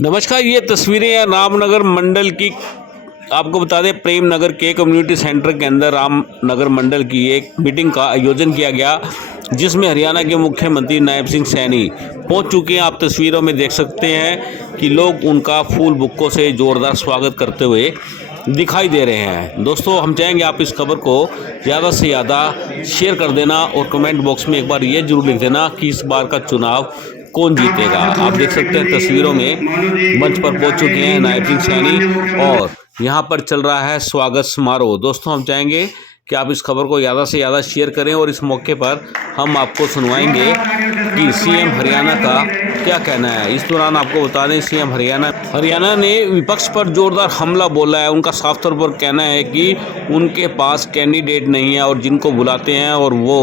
नमस्कार। ये तस्वीरें हैं रामनगर मंडल की। आपको बता दें, प्रेम नगर के कम्युनिटी सेंटर के अंदर रामनगर मंडल की एक मीटिंग का आयोजन किया गया, जिसमें हरियाणा के मुख्यमंत्री नायब सिंह सैनी पहुंच चुके हैं। आप तस्वीरों में देख सकते हैं कि लोग उनका फूल बुक्कों से जोरदार स्वागत करते हुए दिखाई दे रहे हैं। दोस्तों, हम चाहेंगे आप इस खबर को ज़्यादा से ज़्यादा शेयर कर देना और कमेंट बॉक्स में एक बार ये जरूर लिख देना कि इस बार का चुनाव कौन जीतेगा। आप देख सकते हैं तस्वीरों में मंच पर पहुंच चुके हैं नायब सिंह सैनी और यहां पर चल रहा है स्वागत समारोह। दोस्तों, हम चाहेंगे कि आप इस खबर को ज़्यादा से ज़्यादा शेयर करें और इस मौके पर हम आपको सुनवाएंगे कि सीएम हरियाणा का क्या कहना है। इस दौरान आपको बता दें, सीएम हरियाणा ने विपक्ष पर जोरदार हमला बोला है। उनका साफ तौर पर कहना है कि उनके पास कैंडिडेट नहीं है और जिनको बुलाते हैं और वो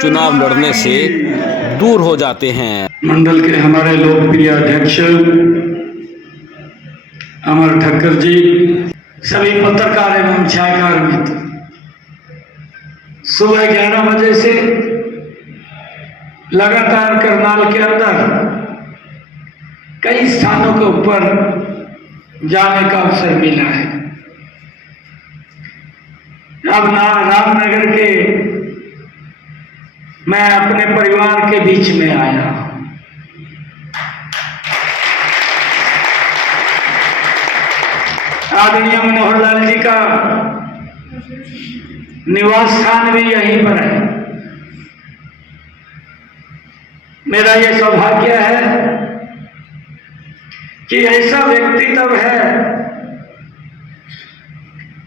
चुनाव लड़ने से दूर हो जाते हैं। मंडल के हमारे लोकप्रिय अध्यक्ष अमर ठक्कर जी, सभी पत्रकार एवं छायाकार मित्र, सुबह 11 बजे से लगातार करनाल के अंदर कई स्थानों के ऊपर जाने का अवसर मिला है। अब रामनगर के मैं अपने परिवार के बीच में आया। आदरणीय मनोहर लाल जी का निवास स्थान भी यहीं पर है। मेरा यह सौभाग्य है कि ऐसा व्यक्ति तब है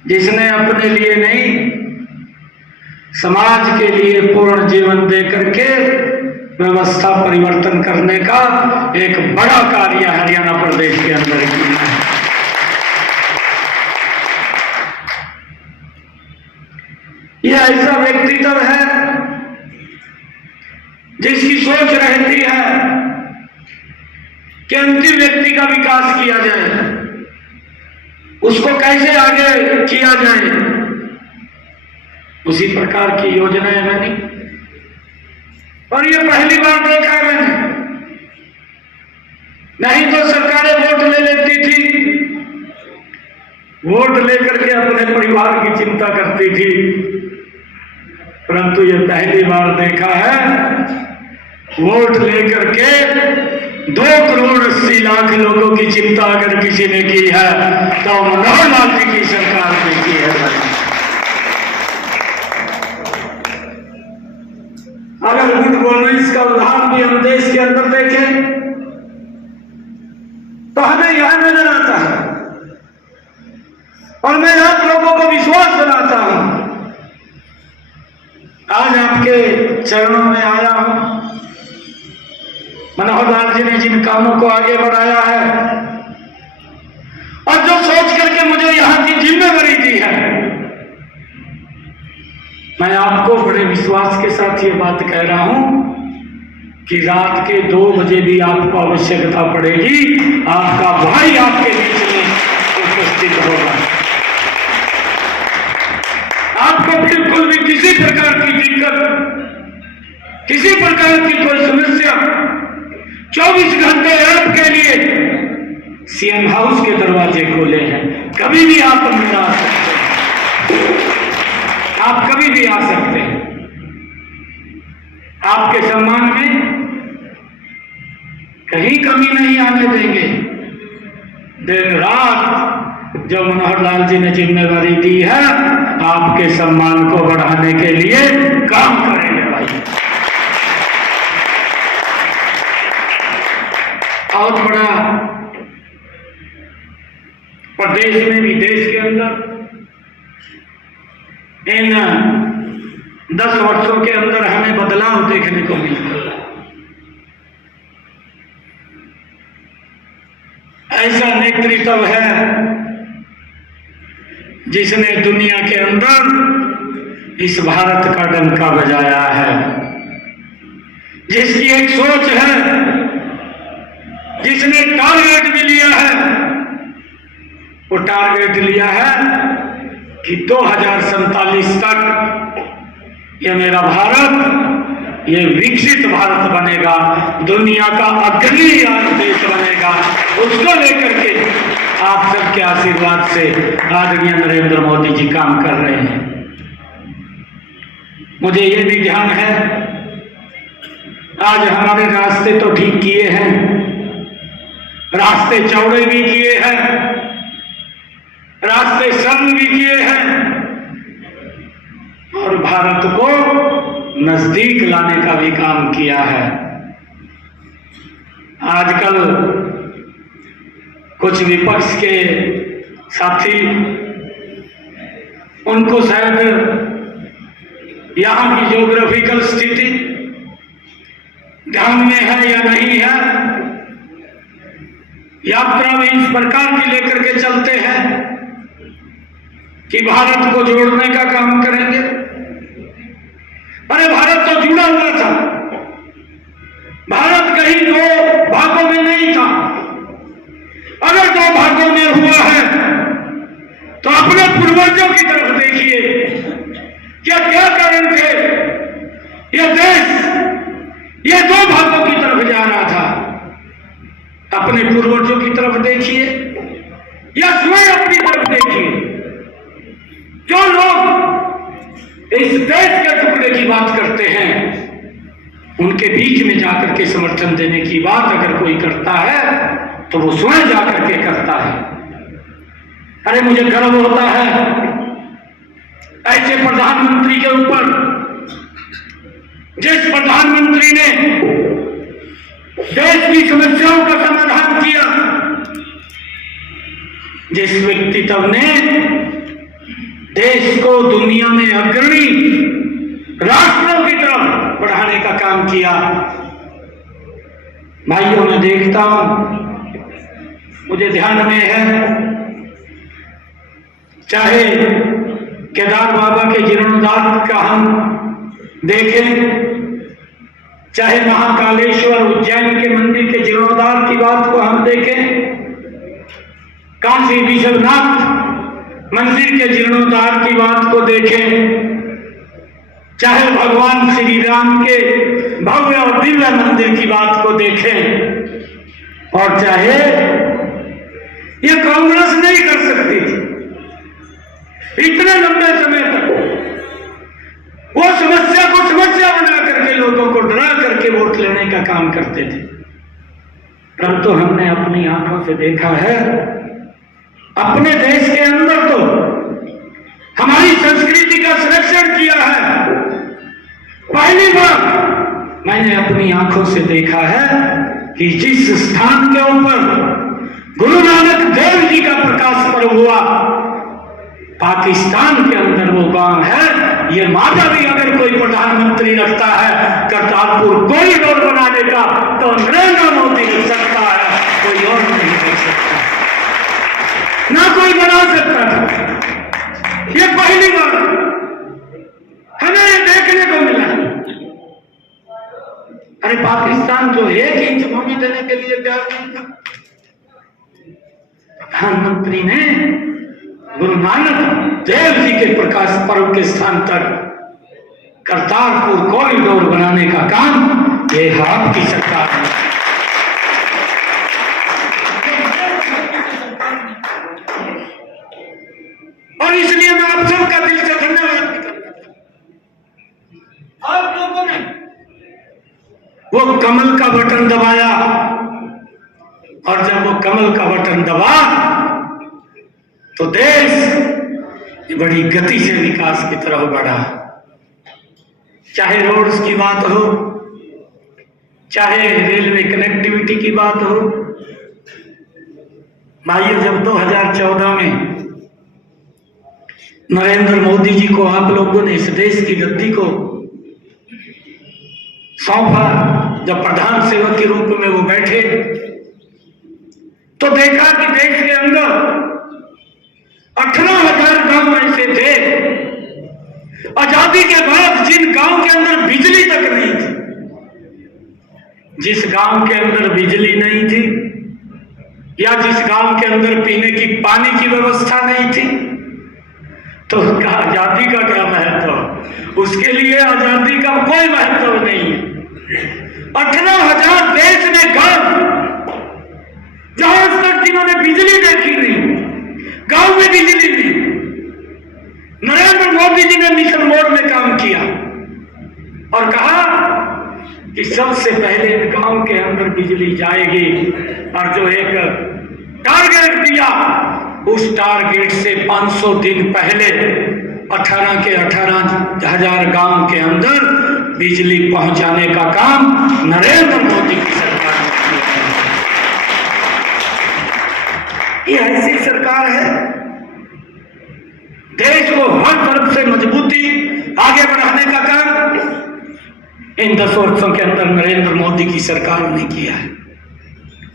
जिसने अपने लिए नहीं, समाज के लिए पूर्ण जीवन दे करके व्यवस्था परिवर्तन करने का एक बड़ा कार्य हरियाणा प्रदेश के अंदर किया है। यह ऐसा व्यक्ति तब है जिसकी सोच रहती है कि अंतिम व्यक्ति का विकास किया जाए, उसको कैसे आगे किया जाए, उसी प्रकार की योजनाएं बनी। और ये पहली बार देखा है मैंने। नहीं तो सरकारें वोट ले लेती थी, वोट लेकर के अपने परिवार की चिंता करती थी, परंतु ये पहली बार देखा है वोट लेकर के 2,80,00,000 लोगों की चिंता अगर किसी ने की है तो मनोहर लाल जी की सरकार ने की है। अगर गुड गवर्नेंस का उदाहरण भी हम देश के अंदर देखें तो हमें यह नजर आता है और मैं आप लोगों को विश्वास दिलाता हूं। आज आपके चरणों में आया हूं। मनोहर लाल जी ने जिन कामों को आगे बढ़ाया है और जो सोच करके मुझे यहां की जिम्मेदारी दी है, मैं आपको बड़े विश्वास के साथ ये बात कह रहा हूं कि रात के 2 बजे भी आपको आवश्यकता पड़ेगी, आपका भाई आपके बीच में उपस्थित होगा। आपको बिल्कुल भी किसी प्रकार की दिक्कत, किसी प्रकार की कोई समस्या 24 घंटे आपके लिए सीएम हाउस के दरवाजे खोले हैं। कभी भी आप अंदर आ सकते हैं, आप कभी भी आ सकते हैं। आपके सम्मान में कहीं कमी नहीं आने देंगे। दिन रात जो मनोहर लाल जी ने जिम्मेदारी दी है, आपके सम्मान को बढ़ाने के लिए काम करेंगे भाई। और बड़ा प्रदेश में भी, देश के अंदर इन 10 वर्षों के अंदर हमें बदलाव देखने को मिला। ऐसा नेतृत्व है जिसने दुनिया के अंदर इस भारत का डंका बजाया है, जिसकी एक सोच है, जिसने टारगेट भी लिया है। वो टारगेट लिया है कि 2047 तक ये मेरा भारत ये विकसित भारत बनेगा, दुनिया का अग्रणी देश बनेगा। उसको लेकर के आप सबके आशीर्वाद से आदरणीय नरेंद्र मोदी जी काम कर रहे हैं। मुझे ये भी ध्यान है, आज हमारे रास्ते तो ठीक किए हैं, रास्ते चौड़े भी किए हैं, रास्ते सरल भी किए हैं और भारत को नजदीक लाने का भी काम किया है। आजकल कुछ विपक्ष के साथी, उनको शायद यहां की ज्योग्राफिकल स्थिति ध्यान में है या नहीं है, यात्रा में इस प्रकार की लेकर के चलते हैं कि भारत को जोड़ने का काम करेंगे। अरे भारत तो जुड़ा हुआ था, भारत कहीं दो भागों में नहीं था। अगर दो भागों में हुआ है तो अपने पूर्वजों की तरफ देखिए, क्या कारण थे। यह देश ये दो भागों की तरफ जा रहा था। अपने पूर्वजों की तरफ देखिए या स्वयं अपनी तरफ देखिए। जो लोग इस देश के टुकड़े की बात करते हैं, उनके बीच में जाकर के समर्थन देने की बात अगर कोई करता है तो वो स्वयं जाकर के करता है। अरे मुझे गर्व होता है ऐसे प्रधानमंत्री के ऊपर, जिस प्रधानमंत्री ने देश की समस्याओं का समाधान किया, जिस व्यक्तित्व ने देश को दुनिया में अग्रणी राष्ट्रों की तरफ बढ़ाने का काम किया। भाइयों, मैं देखता हूं, मुझे ध्यान में है, चाहे केदार बाबा के जीर्णोद्धार का हम देखें, चाहे महाकालेश्वर उज्जैन के मंदिर के जीर्णोद्धार की बात को हम देखें, काशी विश्वनाथ मंदिर के जीर्णोद्धार की बात को देखें, चाहे भगवान श्री राम के भव्य और दिव्य मंदिर की बात को देखें, और चाहे ये कांग्रेस नहीं कर सकती थी इतने लंबे समय तक, वो समस्या को समस्या बना करके लोगों को डरा करके वोट लेने का काम करते थे। परंतु हमने अपनी आंखों से देखा है, अपने देश के अंदर तो हमारी संस्कृति का संरक्षण किया है। पहली बार मैंने अपनी आंखों से देखा है कि जिस स्थान के ऊपर गुरु नानक देव जी का प्रकाश पर्व हुआ, पाकिस्तान के अंदर वो गांव है। ये माता भी अगर कोई प्रधानमंत्री रखता है करतारपुर कॉरिडोर बनाने का, तो नरेंद्र मोदी रख सकता है, कोई और नहीं कर सकता, ना कोई बना सकता था। ये पहली बार हमें ये देखने को मिला। अरे पाकिस्तान जो 1 इंच भूमि देने के लिए तैयार नहीं था, प्रधानमंत्री ने गुरु नानक देव जी के प्रकाश पर्व के स्थान पर करतारपुर कॉरिडोर बनाने का काम ये आपकी सरकार है। और इसलिए मैं आप सबका दिल से धन्यवाद करता हूं। आप लोगों ने वो कमल का बटन दबाया, और जब वो कमल का बटन दबा तो देश बड़ी गति से विकास की तरफ बढ़ा। चाहे रोड्स की बात हो, चाहे रेलवे कनेक्टिविटी की बात हो। भाइयों, जब 2014 में नरेंद्र मोदी जी को आप लोगों ने इस देश की गद्दी को सौंपा, जब प्रधान सेवक के रूप में वो बैठे, तो देखा कि देश के अंदर 18,000 गांव ऐसे थे, आजादी के बाद जिन गांव के अंदर बिजली तक नहीं थी, जिस गांव के अंदर बिजली नहीं थी या जिस गांव के अंदर पीने की पानी की व्यवस्था नहीं थी, तो आजादी का क्या महत्व? उसके लिए आजादी का कोई महत्व नहीं है। 18,000 देश में गांव, जहां आज तक जिन्होंने बिजली देखी नहीं, गांव में बिजली नहीं, नरेंद्र मोदी जी ने मिशन मोड में काम किया और कहा कि सबसे पहले गांव के अंदर बिजली जाएगी, और जो एक टारगेट दिया, उस टारगेट से 500 दिन पहले 18,000 गांव के अंदर बिजली पहुंचाने का काम नरेंद्र मोदी की सरकार ने किया। ये ऐसी सरकार है, देश को हर तरफ से मजबूती आगे बढ़ाने का काम इन 10 वर्षों के अंदर नरेंद्र मोदी की सरकार ने किया है।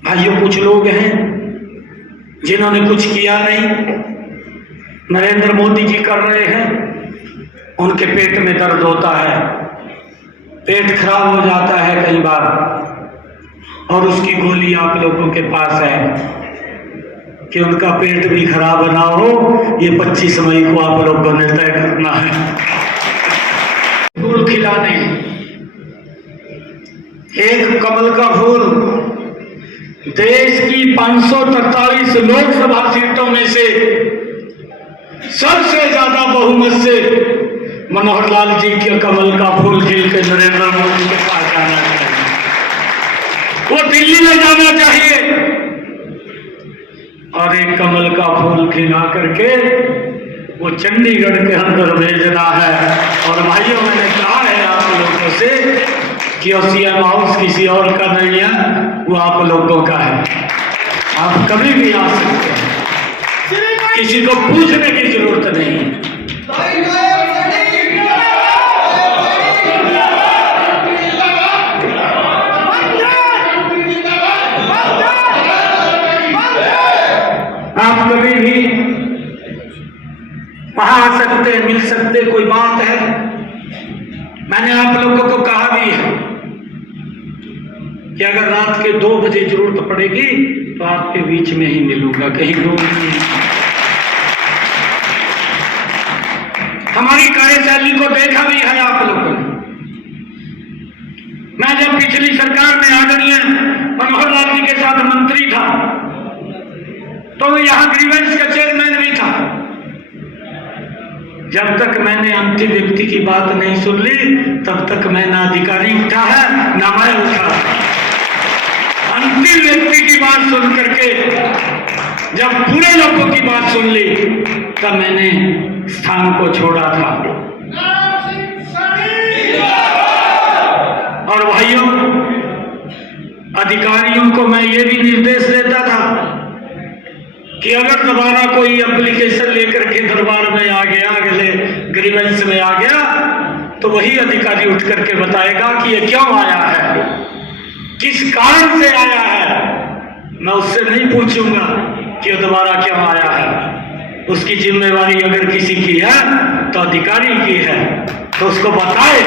भाइयों, कुछ लोग हैं जिन्होंने कुछ किया नहीं, नरेंद्र मोदी जी कर रहे हैं, उनके पेट में दर्द होता है, पेट खराब हो जाता है कई बार, और उसकी गोली आप लोगों के पास है कि उनका पेट भी खराब ना हो। ये 25 मई को आप लोगों को तय करना है। फूल खिलाने, एक कमल का फूल देश की 543 लोकसभा सीटों में से सबसे ज्यादा बहुमत से मनोहर लाल जी के कमल का फूल खिल के नरेंद्र मोदी के पास जाना चाहिए, वो दिल्ली में जाना चाहिए और एक कमल का फूल खिला करके वो चंडीगढ़ के अंदर भेजना है। और भाइयों, मैंने कहा है आप लोगों से कि सीएम हाउस किसी और का नहीं है, वो आप लोगों का है। आप कभी भी आ सकते हैं, किसी को पूछने की जरूरत नहीं है। आप कभी भी वहां आ सकते, मिल सकते, कोई बात है। मैंने आप लोगों को कहा भी है कि अगर रात के 2 बजे जरूरत पड़ेगी तो आपके बीच में ही मिलूंगा, कहीं दूर नहीं। हमारी कार्यशैली को देखा भी है आप लोगों ने। मैं जब पिछली सरकार में आदरणीय मनोहर लाल जी के साथ मंत्री था तो मैं यहां ग्रीवेंस का चेयरमैन भी था। जब तक मैंने अंतिम व्यक्ति की बात नहीं सुन ली, तब तक मैं ना अधिकारी उठा है ना मैं उठा। अंतिम व्यक्ति की बात सुन करके जब पूरे लोगों की बात सुन ली, तब मैंने स्थान को छोड़ा था। और भाइयों, अधिकारियों को मैं ये भी निर्देश देता था कि अगर दोबारा कोई एप्लीकेशन लेकर के दरबार में आ गया, अगले ग्रीवेंस में आ गया, तो वही अधिकारी उठ करके बताएगा कि ये क्यों आया है, किस कारण से आया है। मैं उससे नहीं पूछूंगा कि दोबारा क्यों आया है। उसकी जिम्मेवारी अगर किसी की है तो अधिकारी की है, तो उसको बताए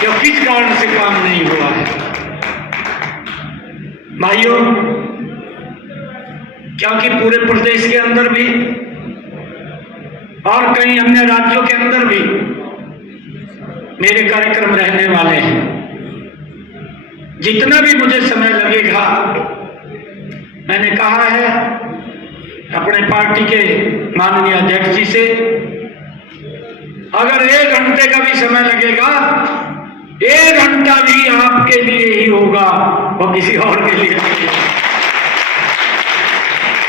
कि किस कारण से काम नहीं हुआ है। भाइयों, क्योंकि पूरे प्रदेश के अंदर भी और कई अन्य राज्यों के अंदर भी मेरे कार्यक्रम रहने वाले हैं। जितना भी मुझे समय लगेगा, मैंने कहा है अपने पार्टी के माननीय अध्यक्ष जी से, अगर 1 घंटे का भी समय लगेगा, 1 घंटा भी आपके लिए ही होगा, वो किसी और के लिए नहीं,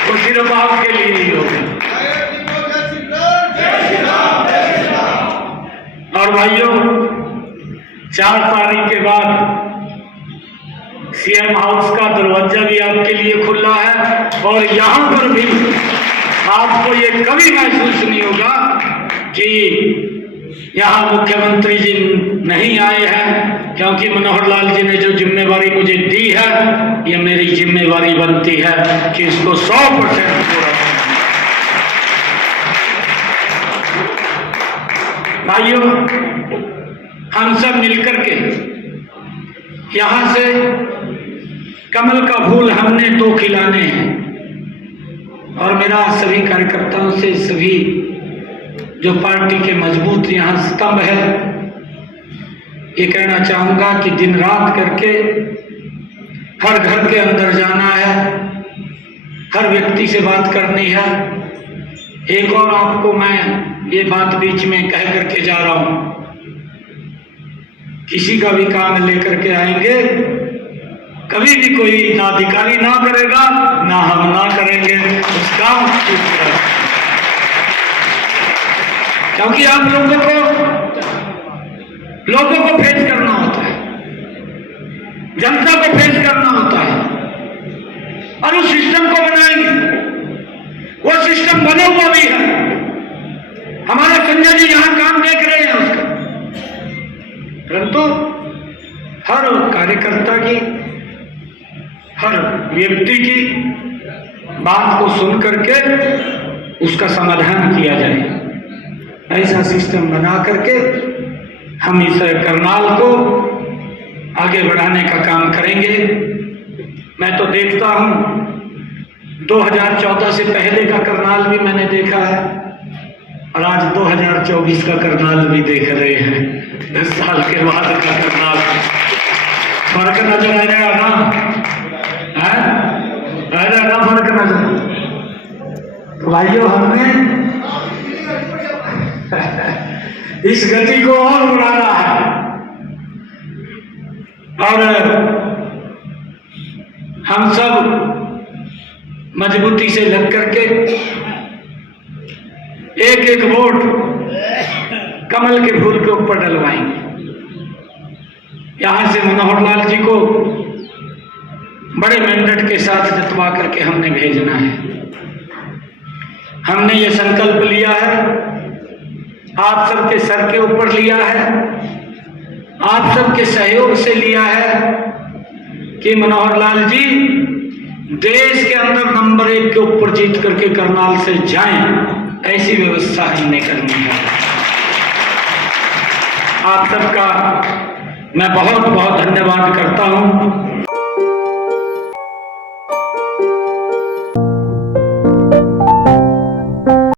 वो सिर्फ आपके लिए ही होगा। और भाइयों, 4 तारीख के बाद सीएम हाउस का दरवाजा भी आपके लिए खुला है, और यहां पर भी आपको ये कभी महसूस नहीं होगा कि यहाँ मुख्यमंत्री जी नहीं आए हैं, क्योंकि मनोहर लाल जी ने जो जिम्मेवारी मुझे दी है, ये मेरी जिम्मेवारी बनती है कि इसको 100% पूरा। भाइयों, हम सब मिलकर के यहाँ से कमल का फूल हमने 2 खिलाने हैं, और मेरा सभी कार्यकर्ताओं से, सभी जो पार्टी के मजबूत यहाँ स्तंभ है, ये कहना चाहूंगा कि दिन रात करके हर घर के अंदर जाना है, हर व्यक्ति से बात करनी है। एक और आपको मैं ये बात बीच में कह करके जा रहा हूं, किसी का भी काम लेकर के आएंगे, कभी भी कोई ना अधिकारी ना करेगा ना हम ना करेंगे उस काम की तरफ, क्योंकि आप लोगों को फेस करना होता है, जनता को फेस करना होता है और उस सिस्टम को बनाएंगे। वो सिस्टम बना हुआ भी है, हमारे संजय जी यहां काम देख रहे हैं उसका, परंतु हर कार्यकर्ता की, हर व्यक्ति की बात को सुन करके उसका समाधान किया जाए, ऐसा सिस्टम बना करके हम इस करनाल को आगे बढ़ाने का काम करेंगे। मैं तो देखता हूं 2014 से पहले का करनाल भी मैंने देखा है और आज 2024 का करनाल भी देख रहे हैं। 10 साल के बाद का करनाल फर्क नजर आ रहा है ना, फर्क नजर। तो भाइयों, हमने इस गति को और बढ़ाना है और हम सब मजबूती से लग करके एक एक वोट कमल के फूल के ऊपर डलवाएंगे। यहां से मनोहर लाल जी को बड़े मेंडेट के साथ जितवा करके हमने भेजना है। हमने ये संकल्प लिया है, आप सबके सर के ऊपर लिया है, आप सबके सहयोग से लिया है कि मनोहर लाल जी देश के अंदर नंबर 1 के ऊपर जीत करके करनाल से जाएं, ऐसी व्यवस्था हमने करनी है। आप सबका मैं बहुत बहुत धन्यवाद करता हूं।